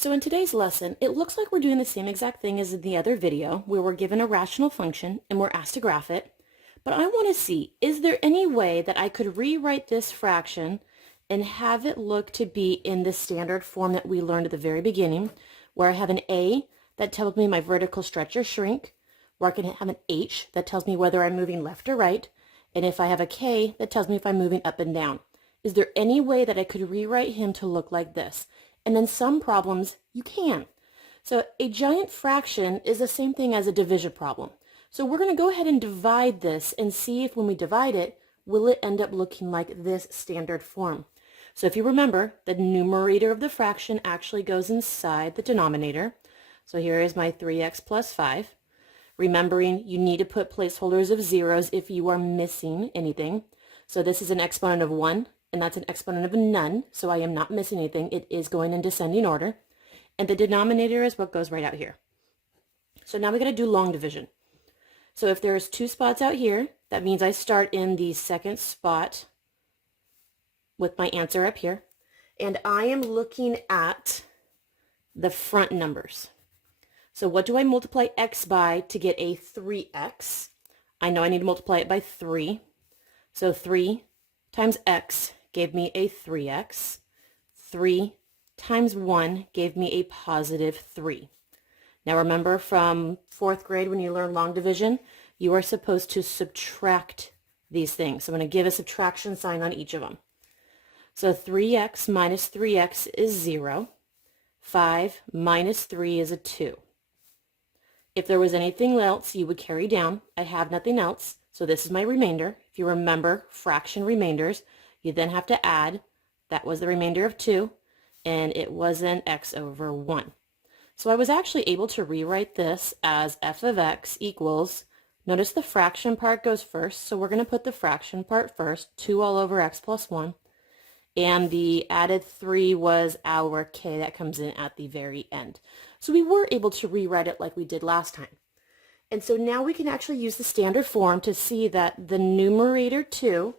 So in today's lesson, it looks like we're doing the same exact thing as in the other video, where we're given a rational function and we're asked to graph it. But I want to see, is there any way that I could rewrite this fraction and have it look to be in the standard form that we learned at the very beginning, where I have an A that tells me my vertical stretch or shrink, where I can have an H that tells me whether I'm moving left or right, and if I have a K that tells me if I'm moving up and down. Is there any way that I could rewrite him to look like this? And in some problems, you can. So a giant fraction is the same thing as a division problem. So we're going to go ahead and divide this and see if when we divide it, will it end up looking like this standard form. So if you remember, the numerator of the fraction actually goes inside the denominator. So here is my 3x plus 5. Remembering, you need to put placeholders of zeros if you are missing anything. So this is an exponent of 1. And that's an exponent of none, so I am not missing anything. It is going in descending order. And the denominator is what goes right out here. So now we're going to do long division. So if there's 2 spots out here, that means I start in the second spot with my answer up here. And I am looking at the front numbers. So what do I multiply x by to get a 3x? I know I need to multiply it by 3. So 3 times x gave me a 3x. 3 times 1 gave me a positive 3. Now remember from 4th grade when you learn long division, you are supposed to subtract these things. So I'm going to give a subtraction sign on each of them. So 3x minus 3x is 0. 5 minus 3 is a 2. If there was anything else, you would carry down. I have nothing else, so this is my remainder. If you remember fraction remainders, you then have to add. That was the remainder of 2, and it was an x over 1. So I was actually able to rewrite this as f of x equals, notice the fraction part goes first, so we're going to put the fraction part first, 2 all over x plus 1, and the added 3 was our k that comes in at the very end. So we were able to rewrite it like we did last time. And so now we can actually use the standard form to see that the numerator 2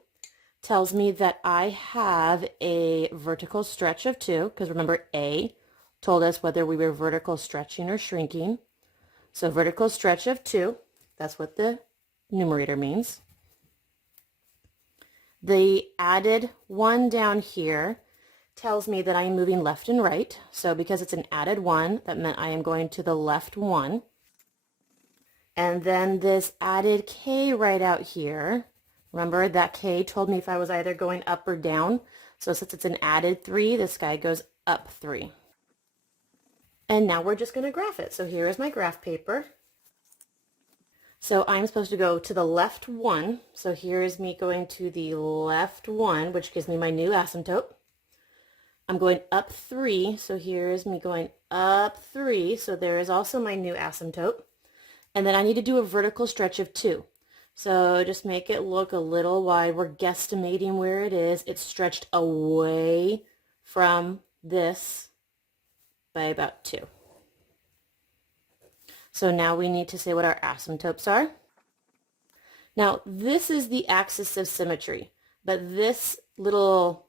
tells me that I have a vertical stretch of 2, because remember A told us whether we were vertical stretching or shrinking. So vertical stretch of 2, that's what the numerator means. The added 1 down here tells me that I am moving left and right. So because it's an added 1, that meant I am going to the left 1. And then this added k right out here, remember that k told me if I was either going up or down. So since it's an added 3, this guy goes up 3. And now we're just going to graph it. So here is my graph paper. So I'm supposed to go to the left 1. So here is me going to the left 1, which gives me my new asymptote. I'm going up 3. So here is me going up 3. So there is also my new asymptote. And then I need to do a vertical stretch of 2. So just make it look a little wide. We're guesstimating where it is. It's stretched away from this by about 2. So now we need to say what our asymptotes are. Now this is the axis of symmetry, but this little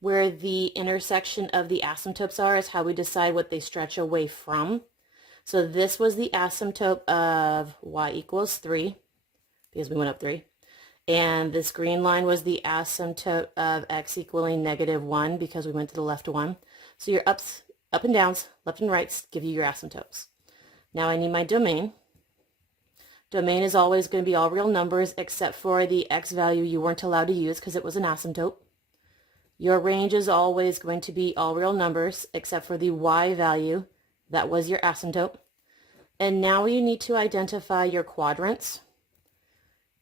where the intersection of the asymptotes are is how we decide what they stretch away from. So this was the asymptote of y equals 3, because we went up 3. And this green line was the asymptote of x equaling -1, because we went to the left 1. So your ups, up and downs, left and rights give you your asymptotes. Now I need my domain. Domain is always going to be all real numbers except for the x value you weren't allowed to use because it was an asymptote. Your range is always going to be all real numbers except for the y value. That was your asymptote. And now you need to identify your quadrants.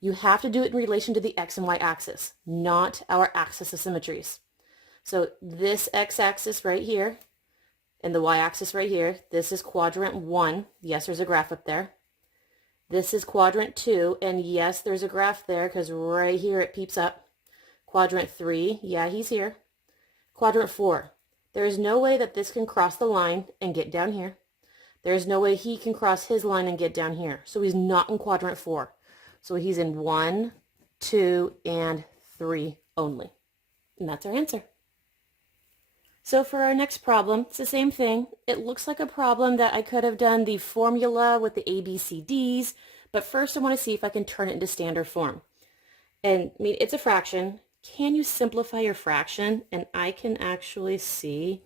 You have to do it in relation to the x and y axis, not our axis of symmetries. So this x-axis right here and the y-axis right here, this is quadrant 1. Yes, there's a graph up there. This is quadrant 2, and yes, there's a graph there because right here it peeps up. Quadrant 3, yeah, he's here. Quadrant 4. There is no way that this can cross the line and get down here. There is no way he can cross his line and get down here. So he's not in quadrant 4. So he's in 1, 2, and 3 only. And that's our answer. So for our next problem, it's the same thing. It looks like a problem that I could have done the formula with the ABCDs, but first I want to see if I can turn it into standard form. And I mean, it's a fraction. Can you simplify your fraction? And I can actually see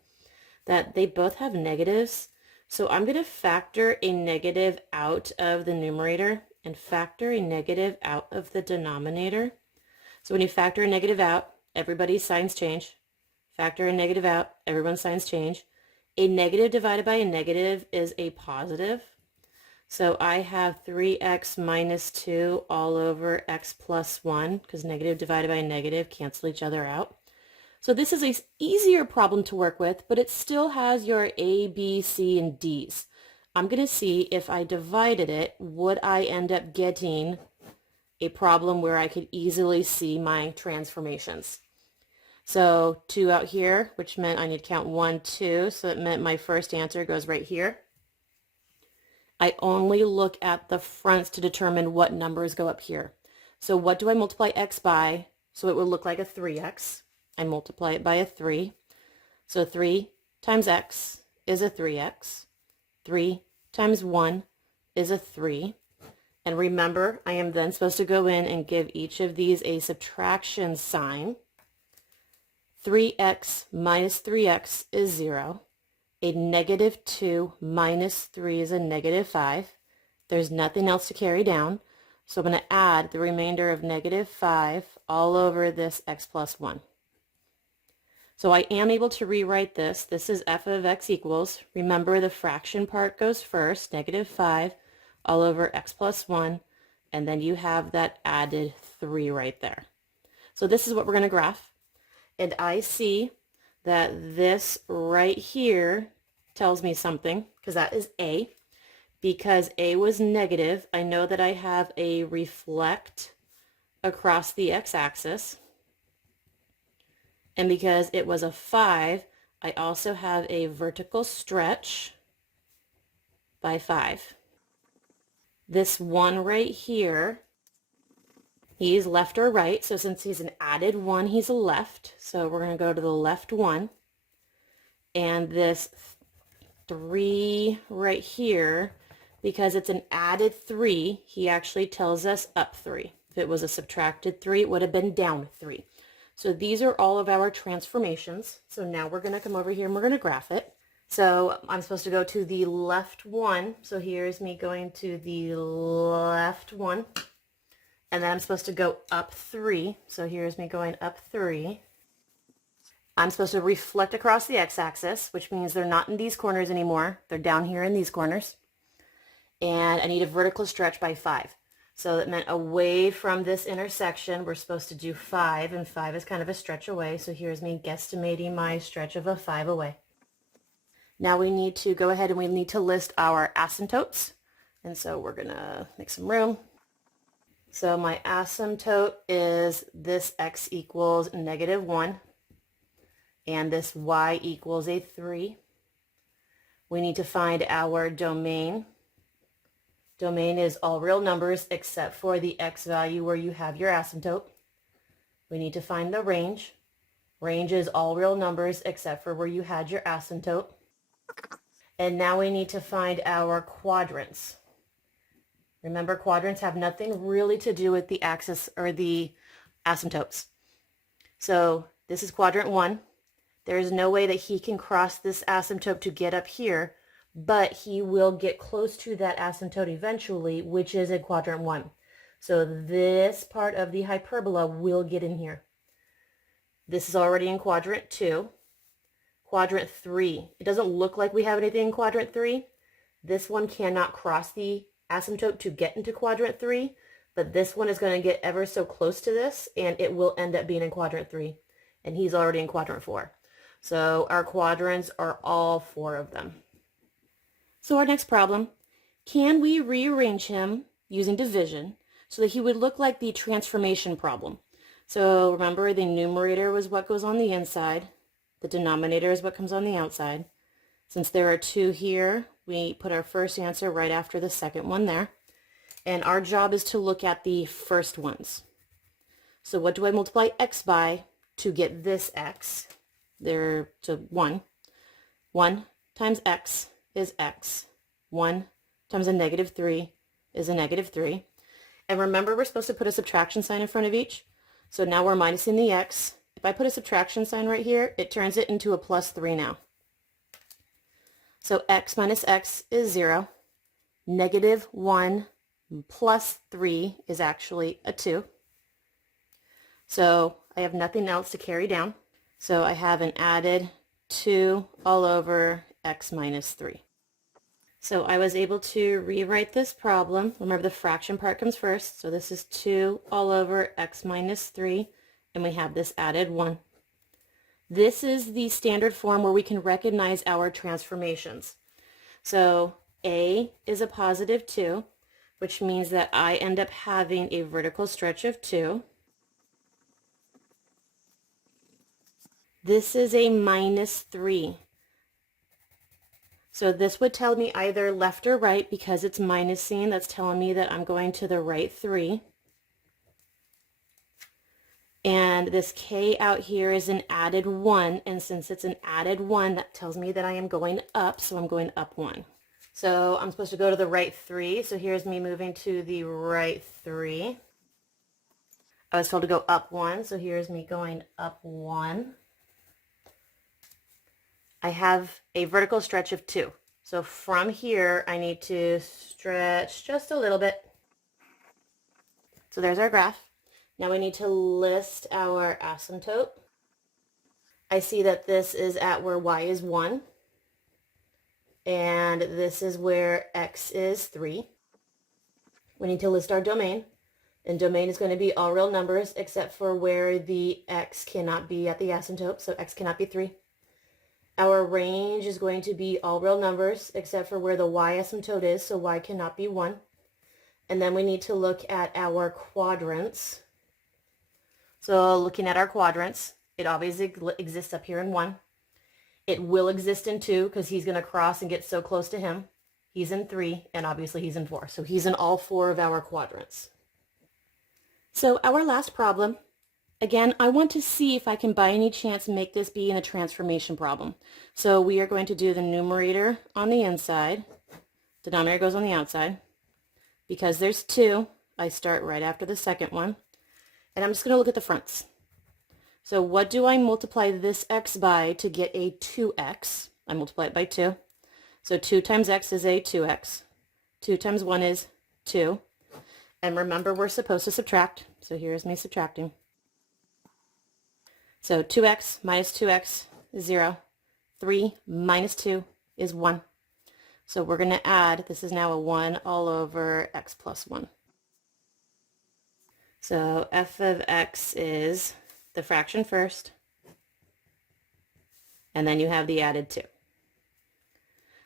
that they both have negatives. So I'm going to factor a negative out of the numerator and factor a negative out of the denominator. So when you factor a negative out, everybody's signs change. Factor a negative out, everyone's signs change. A negative divided by a negative is a positive. So I have 3x minus 2 all over x plus 1, because negative divided by a negative cancel each other out. So this is an easier problem to work with, but it still has your A, B, C, and D's. I'm going to see if I divided it, would I end up getting a problem where I could easily see my transformations. So 2 out here, which meant I need to count 1, 2, so it meant my first answer goes right here. I only look at the fronts to determine what numbers go up here. So what do I multiply x by? So it would look like a 3x. I multiply it by a 3. So 3 times x is a 3x. 3 times 1 is a 3. And remember, I am then supposed to go in and give each of these a subtraction sign. 3x minus 3x is 0. A negative 2 minus 3 is a negative 5. There's nothing else to carry down. So I'm going to add the remainder of negative 5 all over this x plus 1. So I am able to rewrite this. This is f of x equals, remember the fraction part goes first, negative 5 all over x plus 1, and then you have that added 3 right there. So this is what we're going to graph. And I see that this right here tells me something, because that is A. Because A was negative, I know that I have a reflect across the x-axis. And because it was a 5, I also have a vertical stretch by 5. This one right here, he's left or right, so since he's an added 1, he's a left. So we're going to go to the left 1. And this 3 right here, because it's an added 3, he actually tells us up 3. If it was a subtracted 3, it would have been down 3. So these are all of our transformations. So now we're going to come over here and we're going to graph it. So I'm supposed to go to the left 1. So here's me going to the left 1. And then I'm supposed to go up 3. So here's me going up 3. I'm supposed to reflect across the x-axis, which means they're not in these corners anymore. They're down here in these corners. And I need a vertical stretch by 5. So that meant away from this intersection, we're supposed to do 5, and 5 is kind of a stretch away. So here's me guesstimating my stretch of a 5 away. Now we need to go ahead and we need to list our asymptotes. And so we're going to make some room. So my asymptote is this x equals negative 1. And this y equals a 3. We need to find our domain. Domain is all real numbers except for the x value where you have your asymptote. We need to find the range. Range is all real numbers except for where you had your asymptote. And now we need to find our quadrants. Remember, quadrants have nothing really to do with the axis or the asymptotes. So this is quadrant 1. There is no way that he can cross this asymptote to get up here, but he will get close to that asymptote eventually, which is in quadrant 1. So this part of the hyperbola will get in here. This is already in quadrant 2. Quadrant 3. It doesn't look like we have anything in quadrant 3. This one cannot cross the asymptote to get into quadrant 3, but this one is going to get ever so close to this, and it will end up being in quadrant 3. And he's already in quadrant 4. So our quadrants are all 4 of them. So our next problem, can we rearrange him using division so that he would look like the transformation problem? So remember, the numerator was what goes on the inside. The denominator is what comes on the outside. Since there are 2 here, we put our first answer right after the second one there. And our job is to look at the first ones. So what do I multiply x by to get this x? They're to 1. 1 times x is x. 1 times a negative 3 is a negative 3. And remember, we're supposed to put a subtraction sign in front of each. So now we're minusing the x. If I put a subtraction sign right here, it turns it into a plus 3 now. So x minus x is 0. Negative 1 plus 3 is actually a 2. So I have nothing else to carry down. So I have an added 2 all over x minus 3. So I was able to rewrite this problem. Remember, the fraction part comes first. So this is 2 all over x minus 3, and we have this added 1. This is the standard form where we can recognize our transformations. So a is a positive 2, which means that I end up having a vertical stretch of 2. This is a minus 3. So this would tell me either left or right. Because it's minusing, that's telling me that I'm going to the right 3. And this k out here is an added 1, and since it's an added 1, that tells me that I am going up, so I'm going up 1. So I'm supposed to go to the right 3, so here's me moving to the right 3. I was told to go up 1, so here's me going up 1. I have a vertical stretch of 2. So from here, I need to stretch just a little bit. So there's our graph. Now we need to list our asymptote. I see that this is at where y is 1. And this is where x is 3. We need to list our domain. And domain is going to be all real numbers except for where the x cannot be at the asymptote. So x cannot be 3. Our range is going to be all real numbers except for where the y asymptote is. So y cannot be 1. And then we need to look at our quadrants. So looking at our quadrants, it obviously exists up here in 1. It will exist in 2 because he's going to cross and get so close to him. He's in 3, and obviously he's in 4. So he's in all 4 of our quadrants. So our last problem, again, I want to see if I can by any chance make this be in a transformation problem. So we are going to do the numerator on the inside. Denominator goes on the outside. Because there's 2, I start right after the second one. And I'm just going to look at the fronts. So what do I multiply this x by to get a 2x? I multiply it by 2. So 2 times x is a 2x. 2 times 1 is 2. And remember, we're supposed to subtract. So here's me subtracting. So 2x minus 2x is 0. 3 minus 2 is 1. So we're going to add, this is now a 1 all over x plus 1. So f of x is the fraction first, and then you have the added 2.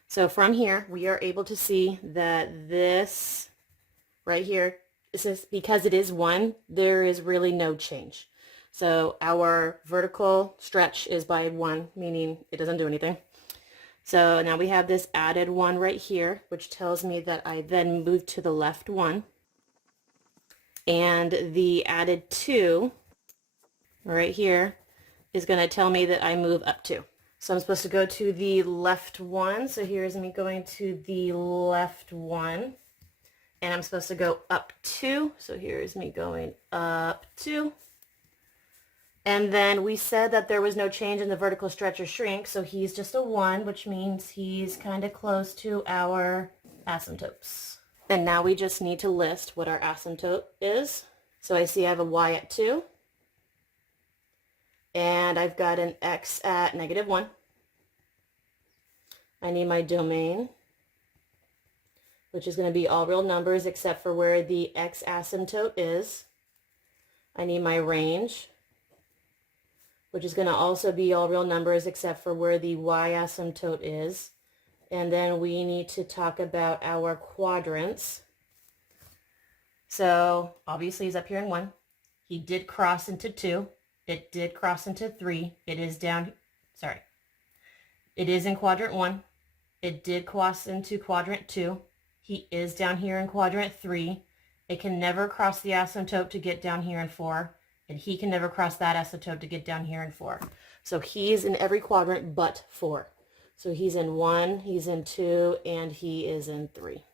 So from here, we are able to see that this right here, because it is 1, there is really no change. So our vertical stretch is by 1, meaning it doesn't do anything. So now we have this added 1 right here, which tells me that I then move to the left 1. And the added 2 right here is going to tell me that I move up 2. So I'm supposed to go to the left 1. So here's me going to the left 1. And I'm supposed to go up 2. So here's me going up 2. And then we said that there was no change in the vertical stretch or shrink. So he's just a 1, which means he's kind of close to our asymptotes. And now we just need to list what our asymptote is. So I see I have a y at 2. And I've got an x at negative 1. I need my domain, which is going to be all real numbers except for where the x asymptote is. I need my range, which is going to also be all real numbers except for where the y asymptote is. And then we need to talk about our quadrants. So obviously he's up here in 1. He did cross into 2. It did cross into 3. It is in quadrant 1. It did cross into quadrant 2. He is down here in quadrant 3. It can never cross the asymptote to get down here in 4. And he can never cross that asymptote to get down here in 4. So he's in every quadrant but 4. So he's in 1, he's in 2, and he is in 3.